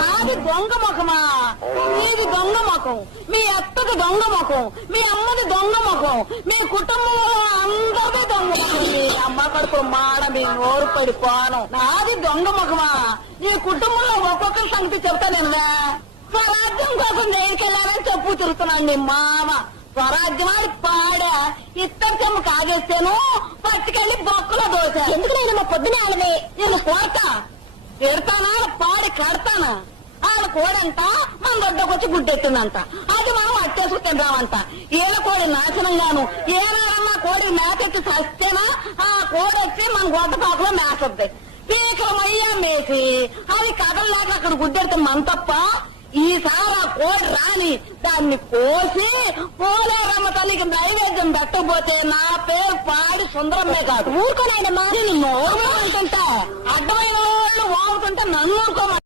నాది దొంగ ముఖమా? మీది దొంగ ముఖం, మీ అత్తది దొంగ ముఖం, మీ అమ్మది దొంగ ముఖం, మీ కుటుంబంలో అందరిది దొంగ ముఖం. మీ అమ్మ కడుపు మాడ మీ నోరు పడిపోను. నాది దొంగ ముఖమా? ఈ కుటుంబంలో ఒక్కొక్కరి సంగతి చెప్తా నేను. స్వరాజ్యం కోసం దేనికెళ్ళానని చెప్పు తిరుగుతున్నాను నీ మామ. స్వరాజ్యమాడి పాడ ఇత్తడి చెమ్మ కాగేస్తాను, పట్టుకెళ్ళి బొక్కలో దోశ. ఎందుకు నేను మా పొద్దునే ఆడమే నేను కోరతా ఎడతానా పాడి కడతానా? ఆడ కోడంట మన దొడ్డకొచ్చి గుడ్డెట్టిందంట, అది మనం అట్టేసుకు తింటామంట. ఏళ్ళ కోడి నాశనంగాను ఏనాడన్నా కోడి మేకెత్తి చస్తేనా ఆ కోడెక్కి మన గొడ్డపాకులో మేకొద్ది. పీకరమయ్యా మేసి అది కదలలేక అక్కడ గుడ్డెడితే మన తప్ప. ఈసారి ఆ కోడి రాని దాన్ని కోసి పోలేరమ్మ తల్లికి నైవేద్యం పెట్టకపోతే నా పేరు పాడి సుందరమ్మే కాదు. ఊరుకోనైనమ్మా నేను నోరు అంటుంటా, అడ్డమైన వాళ్ళు వాగుతుంటే నన్ను ఊరుకోమా.